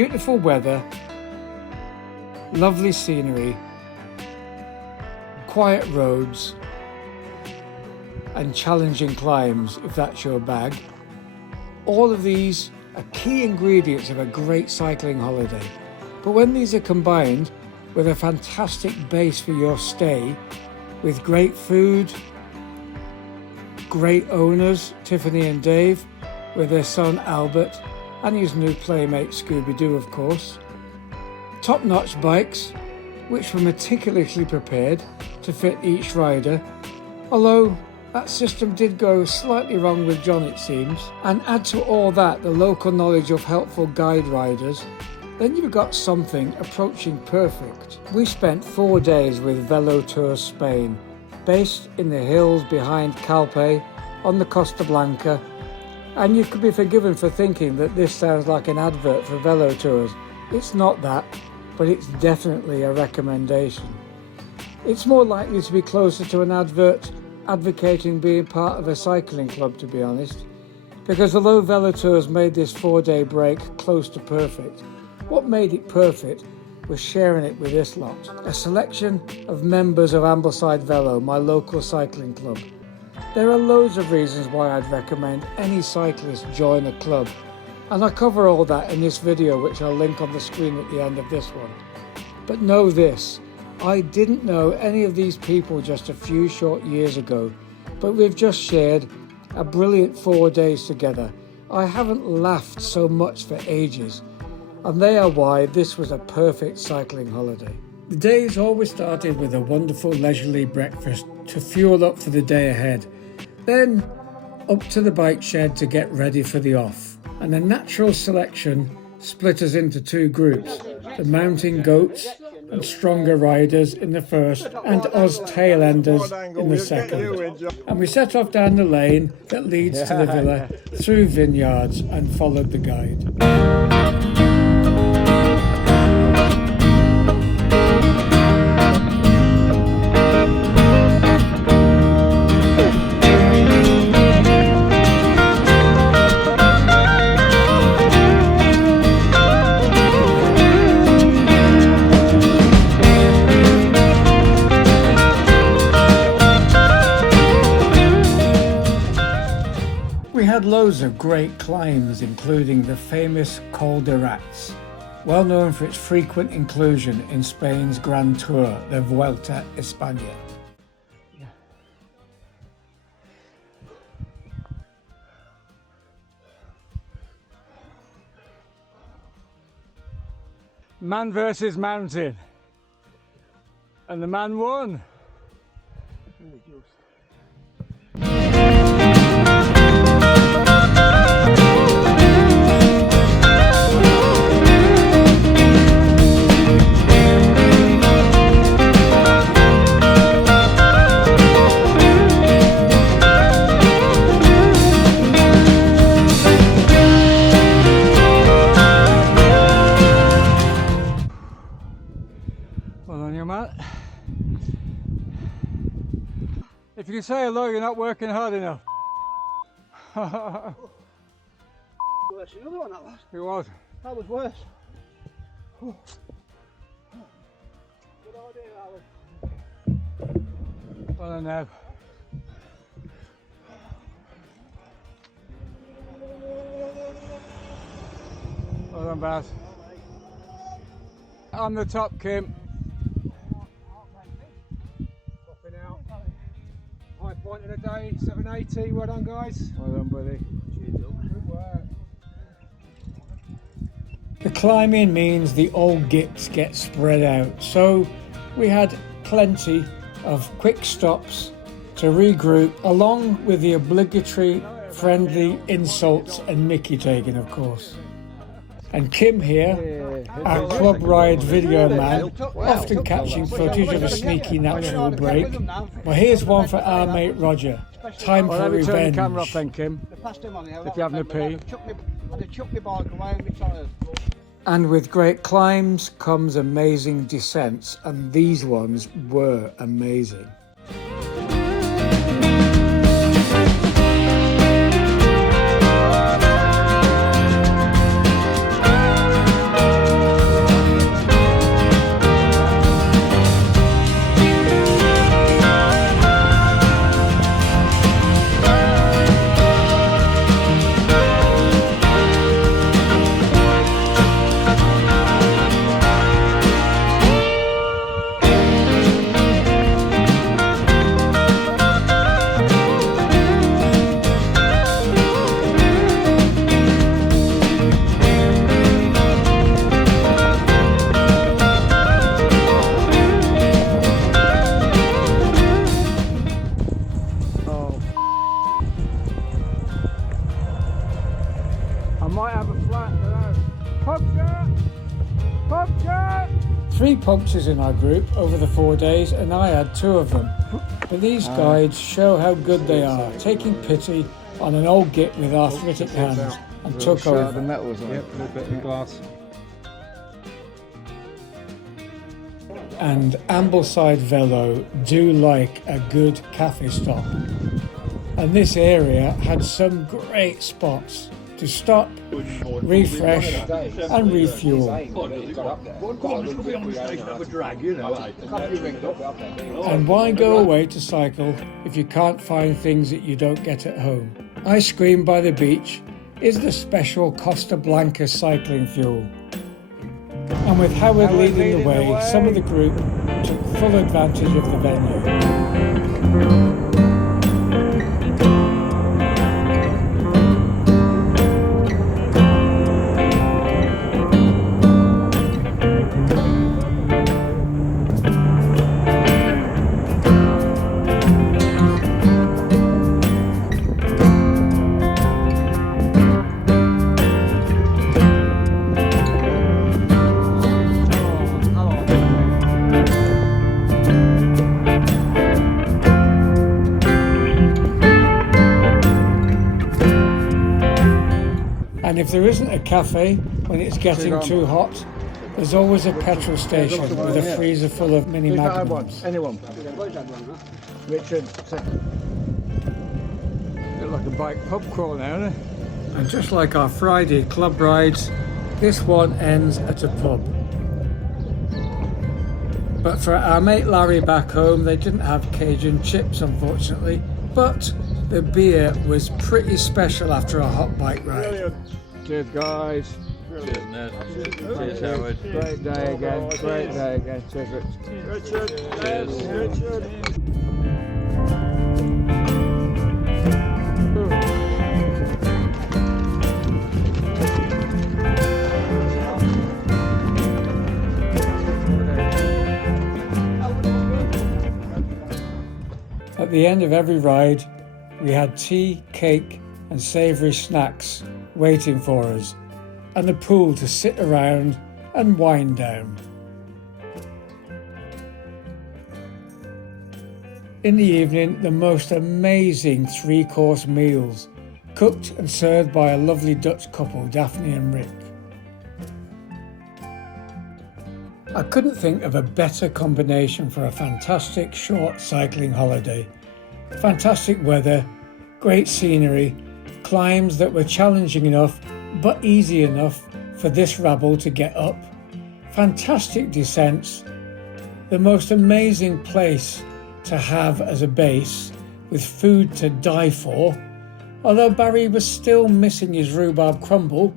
beautiful weather, lovely scenery, quiet roads, and challenging climbs, if that's your bag. All of these are key ingredients of a great cycling holiday. But when these are combined with a fantastic base for your stay, with great food, great owners, Tiffany and Dave, with their son Albert, and his new playmate Scooby-Doo, of course, top-notch bikes, which were meticulously prepared to fit each rider, although that system did go slightly wrong with John, it seems. And add to all that the local knowledge of helpful guide riders, then you've got something approaching perfect. We spent 4 days with Velotours Spain, based in the hills behind Calpe on the Costa Blanca, and you could be forgiven for thinking that this sounds like an advert for Velotours. It's not that, but it's definitely a recommendation. It's more likely to be closer to an advert advocating being part of a cycling club, to be honest, because although Velotours made this 4-day break close to perfect, what made it perfect was sharing it with this lot, a selection of members of Ambleside Velo, my local cycling club. There are loads of reasons why I'd recommend any cyclist join a club, and I cover all that in this video, which I'll link on the screen at the end of this one. But know this, I didn't know any of these people just a few short years ago, but we've just shared a brilliant 4 days together. I haven't laughed so much for ages, and they are why this was a perfect cycling holiday. The days always started with a wonderful leisurely breakfast to fuel up for the day ahead, then up to the bike shed to get ready for the off, and a natural selection split us into 2 groups, the mountain goats and stronger riders in the first, and us tail-enders in the second. And we set off down the lane that leads to the villa, through vineyards, and followed the guide. We had loads of great climbs, including the famous Col de Rats, well known for its frequent inclusion in Spain's Grand Tour, the Vuelta a España. Man versus mountain, and the man won. Well on you, Matt. If you can say hello, you're not working hard enough. Worse than another one, that was. It was. That was worse. Good idea, Alan. Well done, Neb. Well done, Baz. On the top, Kim. Popping out. High point of the day, 780. Well done, guys. Well done, buddy. Good work. The climbing means the old Gits get spread out, so we had plenty of quick stops to regroup, along with the obligatory friendly insults and mickey taking, of course. And Kim here, our club ride video man, often catching footage of a sneaky natural break. Well, here's one for our mate Roger. Time for revenge. Turn the camera off then, Kim, if you're having a pee. And with great climbs comes amazing descents, and these ones were amazing. 3 punctures in our group over the 4 days, and I had 2 of them. But these guides show how good they are, taking pity on an old git with arthritic hands, and took over. The metals on it. Yep, a little bit of glass. And Ambleside Velo do like a good cafe stop. And this area had some great spots to stop, refresh and refuel. And why go away to cycle if you can't find things that you don't get at home? Ice cream by the beach is the special Costa Blanca cycling fuel. And with Howard leading the way, some of the group took full advantage of the venue. And if there isn't a cafe when it's getting too hot, there's always a petrol station with a freezer full of mini magnums. Anyone? Richard. Look like a bike pub crawl now, isn't it? And just like our Friday club rides, this one ends at a pub. But for our mate Larry back home, they didn't have Cajun chips, unfortunately, but the beer was pretty special after a hot bike ride. Brilliant. Cheers, guys. Cheers, Ned. Cheers, Howard. Great day again. Great day again. Cheers, Richard. Cheers. Richard. At the end of every ride, we had tea, cake and savoury snacks waiting for us, and a pool to sit around and wind down. In the evening, the most amazing 3-course meals, cooked and served by a lovely Dutch couple, Daphne and Rick. I couldn't think of a better combination for a fantastic short cycling holiday. Fantastic weather, great scenery, climbs that were challenging enough but easy enough for this rabble to get up, fantastic descents, the most amazing place to have as a base with food to die for, although Barry was still missing his rhubarb crumble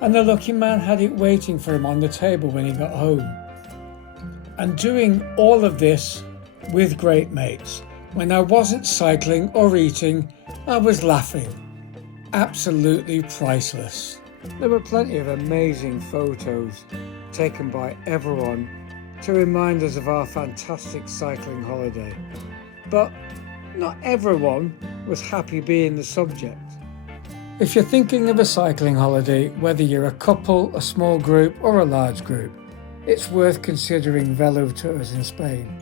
and the lucky man had it waiting for him on the table when he got home. And doing all of this with great mates. When I wasn't cycling or eating, I was laughing. Absolutely priceless. There were plenty of amazing photos taken by everyone to remind us of our fantastic cycling holiday. But not everyone was happy being the subject. If you're thinking of a cycling holiday, whether you're a couple, a small group or a large group, it's worth considering Velotours in Spain.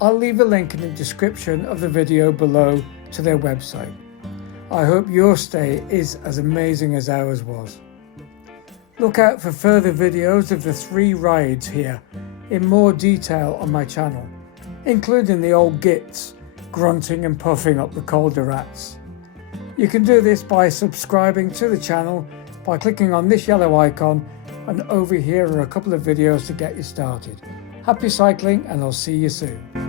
I'll leave a link in the description of the video below to their website. I hope your stay is as amazing as ours was. Look out for further videos of the 3 rides here in more detail on my channel, including the old gits grunting and puffing up the colder rats. You can do this by subscribing to the channel by clicking on this yellow icon, and over here are a couple of videos to get you started. Happy cycling, and I'll see you soon.